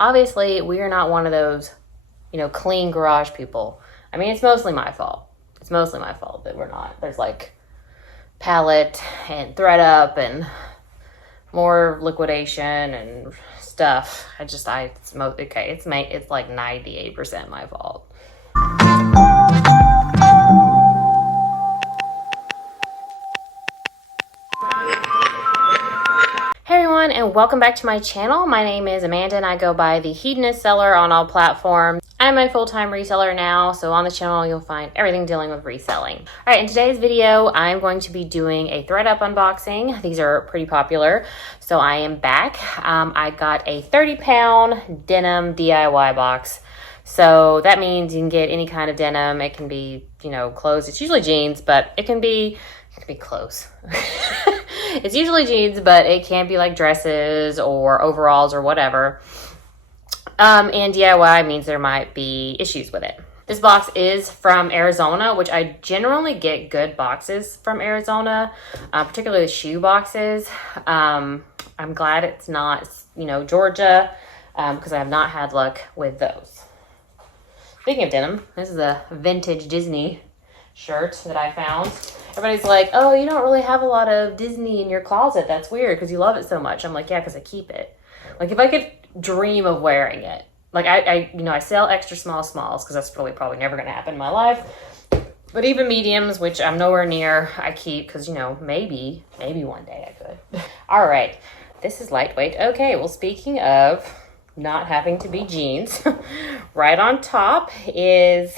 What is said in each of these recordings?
Obviously, we are not one of those, clean garage people. I mean, it's mostly my fault. It's mostly my fault that we're not. There's like pallet and thredup and more liquidation and stuff. It's like 98% my fault. Hey everyone, and welcome back to my channel. My name is Amanda and I go by the HedonistSeller on all platforms. I'm a full-time reseller now, so on the channel you'll find everything dealing with reselling. All right, in today's video, I'm going to be doing a thredup unboxing. These are pretty popular, so I am back. I got a 30-pound denim DIY box. So that means you can get any kind of denim. It can be, clothes. It's usually jeans, but it can be clothes. It's usually jeans, but it can be like dresses or overalls or whatever. And DIY means there might be issues with it. This box is from Arizona, which I generally get good boxes from Arizona, particularly the shoe boxes. I'm glad it's not, Georgia, because I have not had luck with those. Speaking of denim, this is a vintage Disney shirt that I found. Everybody's like, oh, you don't really have a lot of Disney in your closet. That's weird because you love it so much. I'm like, yeah, because I keep it. Like, if I could dream of wearing it, like I sell extra smalls because that's probably never going to happen in my life. But even mediums, which I'm nowhere near, I keep because, maybe one day I could. All right, this is lightweight. Okay, well, speaking of not having to be jeans, right on top is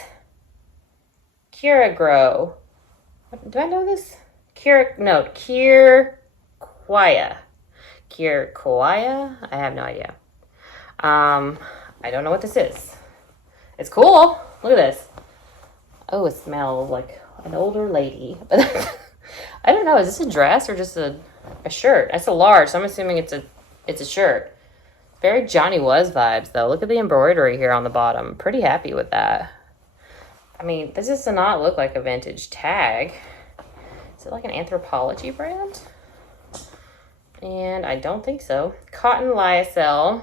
Kiragrow. Do I know this? Kirakwaya. Kirakwaya? I have no idea. I don't know what this is. It's cool. Look at this. Oh, it smells like an older lady. I don't know. Is this a dress or just a shirt? It's a large, so I'm assuming it's a shirt. Very Johnny Was vibes, though. Look at the embroidery here on the bottom. Pretty happy with that. I mean, this does not look like a vintage tag. Is it like an Anthropology brand? And I don't think so. Cotton lyocell,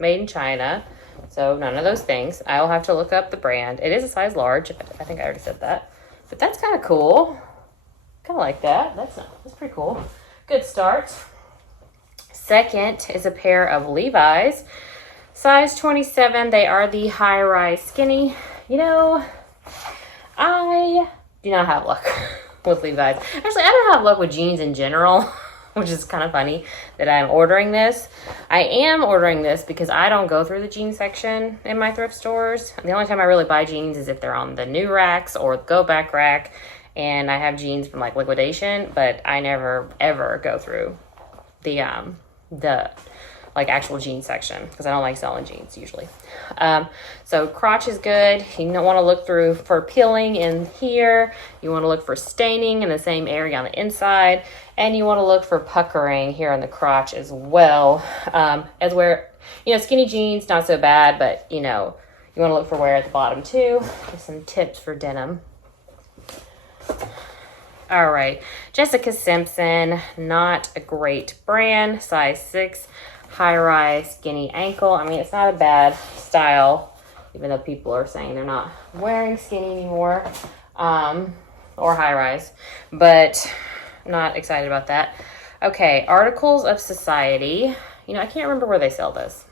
made in China. So none of those things. I will have to look up the brand. It is a size large. I think I already said that. But that's kind of cool. Kind of like that. That's pretty cool. Good start. Second is a pair of Levi's. Size 27. They are the high-rise skinny. I do not have luck with Levi's. Actually, I don't have luck with jeans in general, which is kind of funny that I'm ordering this. I am ordering this because I don't go through the jean section in my thrift stores. The only time I really buy jeans is if they're on the new racks or the go back rack, and I have jeans from like liquidation, but I never ever go through the like actual jean section because I don't like selling jeans usually. So crotch is good. You don't want to look through for peeling in here. You want to look for staining in the same area on the inside, and you want to look for puckering here on the crotch as well. As where, skinny jeans, not so bad, but you want to look for wear at the bottom too. Just some tips for denim. All right, Jessica Simpson, not a great brand, size 6. High-rise, skinny ankle. I mean, it's not a bad style, even though people are saying they're not wearing skinny anymore, or high-rise, but not excited about that. Okay, Articles of Society. I can't remember where they sell this.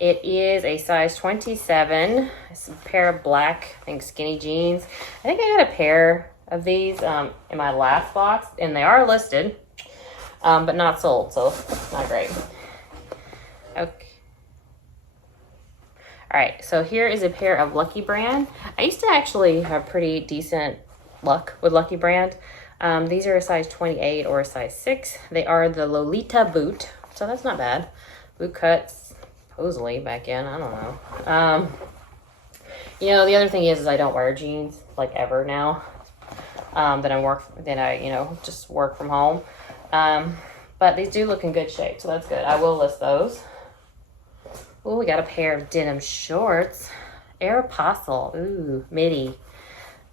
It is a size 27. It's a pair of black, I think, skinny jeans. I think I got a pair of these in my last box, and they are listed, but not sold, so not great. Okay. All right, so here is a pair of Lucky Brand. I used to actually have pretty decent luck with Lucky Brand. These are a size 28 or a size 6. They are the Lolita boot, so that's not bad. Boot cuts, supposedly back in, I don't know. The other thing is I don't wear jeans like ever now. That I just work from home. But these do look in good shape, so that's good. I will list those. Oh, we got a pair of denim shorts. Aeropostale. Ooh, midi.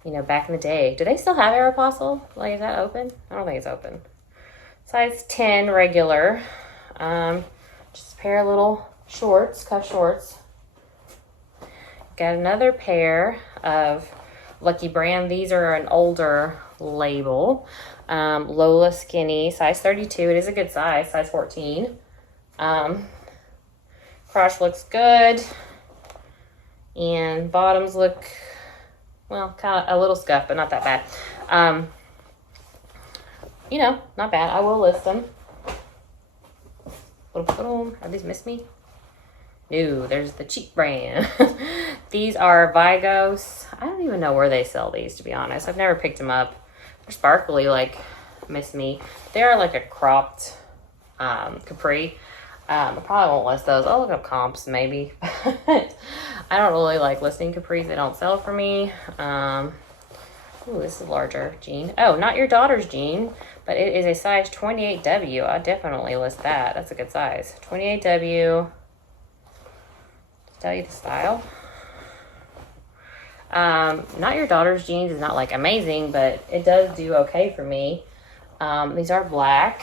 Back in the day. Do they still have Aeropostale? Like, is that open? I don't think it's open. Size 10 regular. Just a pair of little shorts, cuff shorts. Got another pair of Lucky Brand. These are an older label. Lola Skinny, size 32. It is a good size 14. Crotch looks good. And bottoms look, well, kind of a little scuffed, but not that bad. You know, not bad. I will list them. Are these Miss Me? No, there's the cheap brand. These are Vigos. I don't even know where they sell these, to be honest. I've never picked them up. They're sparkly like Miss Me. They are like a cropped capri. I probably won't list those. I'll look up comps maybe. I don't really like listing capris. They don't sell for me. Ooh, this is a larger jean. Oh, not your daughter's jean, but it is a size 28W. I definitely list that. That's a good size. 28W. Tell you the style. Not your daughter's jeans is not like amazing, but it does do okay for me. These are black.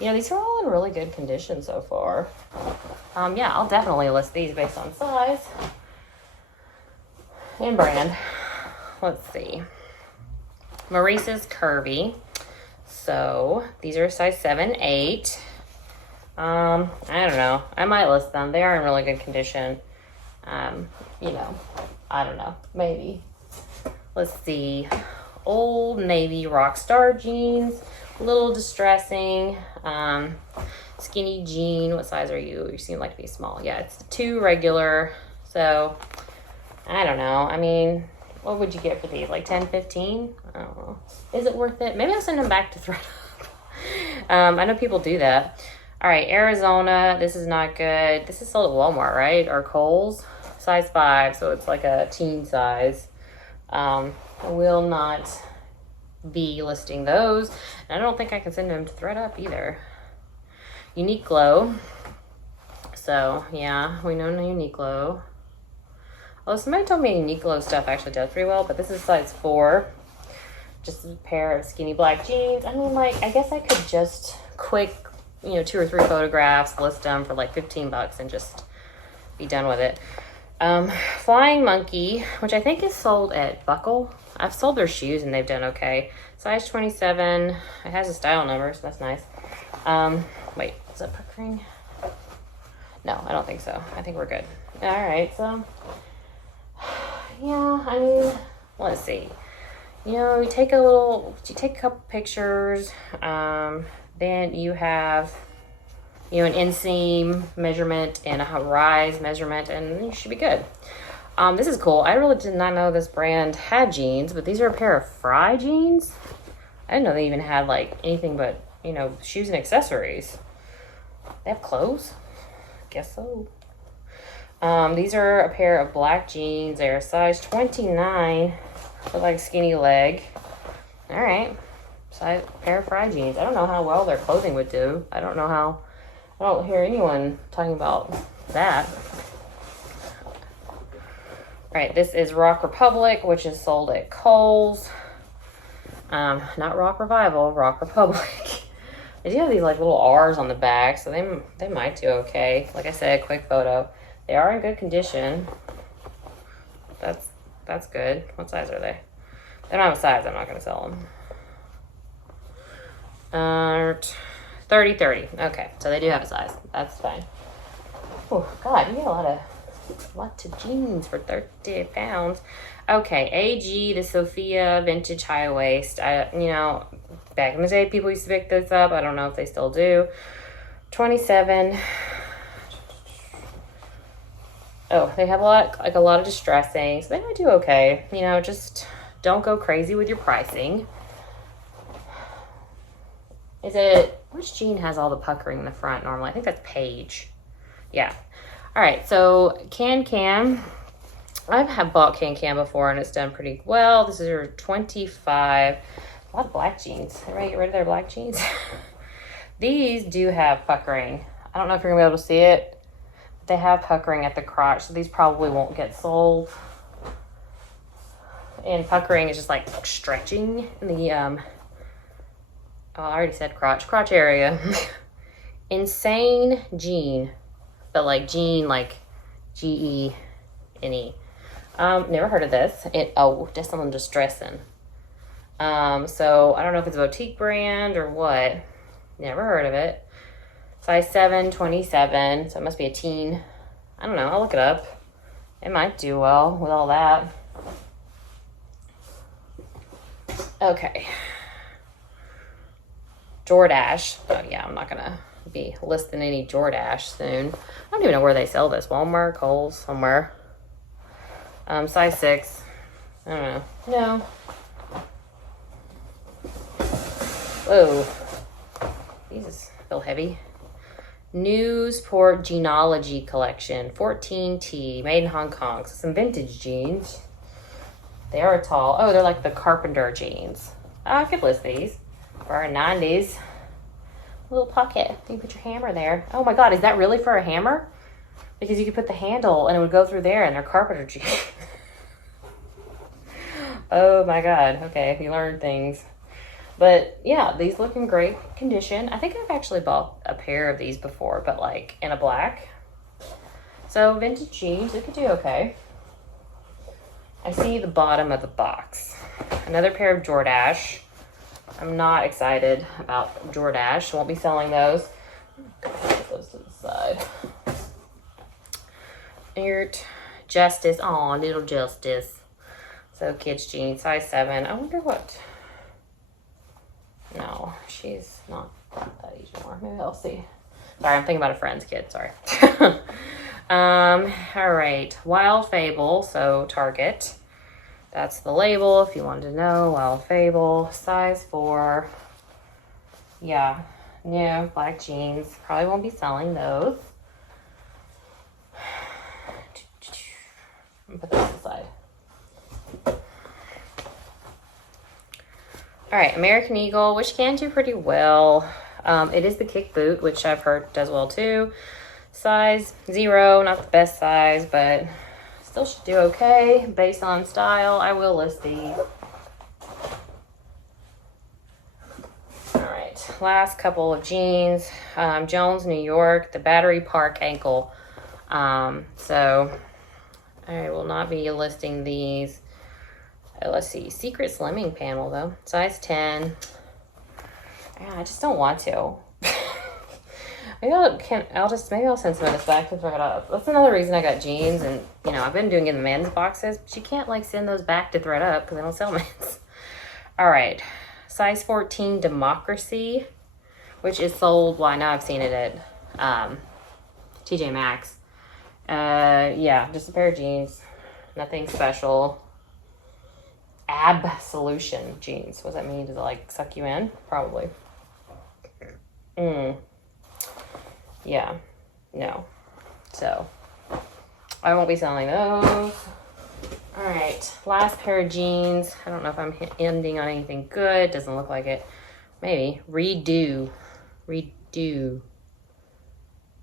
You know, these are all in really good condition so far. Yeah, I'll definitely list these based on size and brand. Let's see. Maurice's Curvy. So these are size 7, 8. I don't know. I might list them. They are in really good condition. You know, I don't know. Maybe. Let's see. Old Navy Rockstar jeans. A little distressing. Skinny jean. What size are you? You seem like to be small. Yeah, it's 2 regular. So, I don't know. I mean, what would you get for these? Like 10, 15? I don't know. Is it worth it? Maybe I'll send them back to thredup. I know people do that. All right, Arizona. This is not good. This is sold at Walmart, right? Or Kohl's. Size 5, so it's like a teen size. I will not be listing those. And I don't think I can send them to thredup either. Uniqlo. So, yeah, we know Uniqlo. Although somebody told me Uniqlo stuff actually does pretty well, but this is size 4. Just a pair of skinny black jeans. I mean, like, I guess I could just quick, you know, 2 or 3 photographs, list them for like $15 and just be done with it. Flying Monkey, which I think is sold at Buckle. I've sold their shoes and they've done okay. Size 27. It has a style number, so that's nice. Wait, is that puckering? No, I don't think so. I think we're good. All right, so yeah, I mean, let's see. You know, you take a couple pictures. Then you have, you know, an inseam measurement and a rise measurement, and you should be good. This is cool. I really did not know this brand had jeans, but these are a pair of Fry jeans. I didn't know they even had like anything but, you know, shoes and accessories. They have clothes? Guess so. These are a pair of black jeans. They're size 29. Look like skinny leg. All right. Size pair of Fry jeans. I don't know how well their clothing would do. I don't hear anyone talking about that. All right, this is Rock Republic, which is sold at Kohl's. Not Rock Revival, Rock Republic. They do have these like little R's on the back, so they might do okay. Like I said, quick photo. They are in good condition. That's good. What size are they? They don't have a size. I'm not going to sell them. 30. Okay, so they do have a size. That's fine. Oh God, you get a lot of jeans for 30 pounds. Okay, AG, the Sophia vintage high waist. You know, back in the day, people used to pick this up. I don't know if they still do. 27. Oh, they have a lot of distressing, so they might do okay. You know, just don't go crazy with your pricing. Which jean has all the puckering in the front normally? I think that's Paige. Yeah. All right, so Can. I've bought Can before and it's done pretty well. This is your 25. A lot of black jeans. Everybody get rid of their black jeans? These do have puckering. I don't know if you're gonna be able to see it. They have puckering at the crotch, so these probably won't get sold. And puckering is just like stretching in the I already said crotch area. Insane jean. but like jean, like G-E-N-E. Never heard of this. Oh, just someone distressing. So I don't know if it's a boutique brand or what. Never heard of it. Size 7, 27. So it must be a teen. I don't know. I'll look it up. It might do well with all that. Okay. Jordache. Oh yeah, I'm not gonna be listing any Jordache soon. I don't even know where they sell this. Walmart, Kohl's, somewhere. Size 6. I don't know. No. Whoa. Jesus, feel heavy. Newsport Genealogy Collection, 14T, made in Hong Kong. So some vintage jeans. They are tall. Oh, they're like the carpenter jeans. I could list these for our 90s. A little pocket. You can put your hammer there. Oh my God, is that really for a hammer? Because you could put the handle and it would go through there, and they're carpenter jeans. Oh my God. Okay, you learn things. But yeah, these look in great condition. I think I've actually bought a pair of these before, but like in a black. So vintage jeans, it could do okay. I see the bottom of the box. Another pair of Jordache. I'm not excited about Jordache. Won't be selling those. Put those to the side. Justice. Aw, little Justice. So kids jeans, size 7. I wonder what... No, she's not that age anymore. Maybe I'll see. Sorry, I'm thinking about a friend's kid. Sorry. All right. Wild Fable. So Target. That's the label if you wanted to know. Wild Fable. Size 4. Yeah. New black jeans. Probably won't be selling those. Put those aside. All right, American Eagle, which can do pretty well. It is the kick boot, which I've heard does well too. Size 0, not the best size, but still should do okay based on style. I will list these. All right, last couple of jeans. Jones, New York, the Battery Park ankle. So I will not be listing these. Let's see, secret slimming panel though, size 10. Yeah, I just don't want to. Maybe I'll send some of this back to thredup. That's another reason I got jeans, and you know, I've been doing it in the men's boxes, but you can't like send those back to thredup because they don't sell men's. All right, size 14 Democracy, which is sold. Well, I know I've seen it at TJ Maxx. Yeah, just a pair of jeans, nothing special. Absolution jeans. What does that mean? Does it like suck you in? Probably. Yeah. No. So I won't be selling those. All right. Last pair of jeans. I don't know if I'm ending on anything good. Doesn't look like it. Maybe. Redo.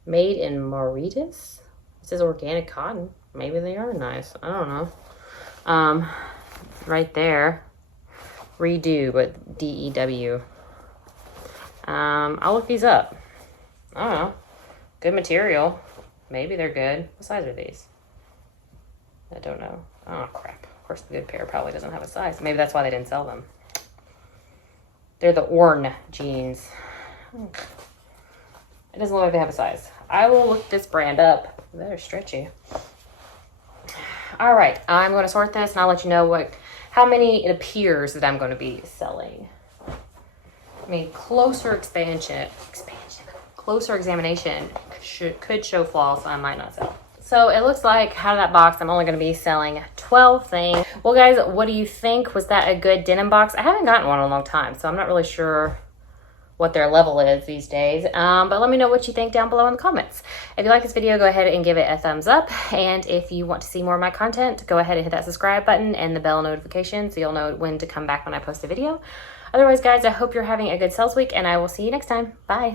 Made in Mauritius. It says organic cotton. Maybe they are nice. I don't know. Right there, Redo with D-E-W. I'll look these up. I don't know. Good material. Maybe they're good. What size are these? I don't know. Oh, crap. Of course, the good pair probably doesn't have a size. Maybe that's why they didn't sell them. They're the Orn jeans. It doesn't look like they have a size. I will look this brand up. They're stretchy. All right. I'm going to sort this, and I'll let you know how many it appears that I'm going to be selling. I mean, closer examination could show flaws, so I might not sell. So it looks like out of that box, I'm only going to be selling 12 things. Well, guys, what do you think? Was that a good denim box? I haven't gotten one in a long time, so I'm not really sure what their level is these days. But let me know what you think down below in the comments. If you like this video, go ahead and give it a thumbs up. And if you want to see more of my content, go ahead and hit that subscribe button and the bell notification so you'll know when to come back when I post a video. Otherwise, guys, I hope you're having a good sales week, and I will see you next time. Bye.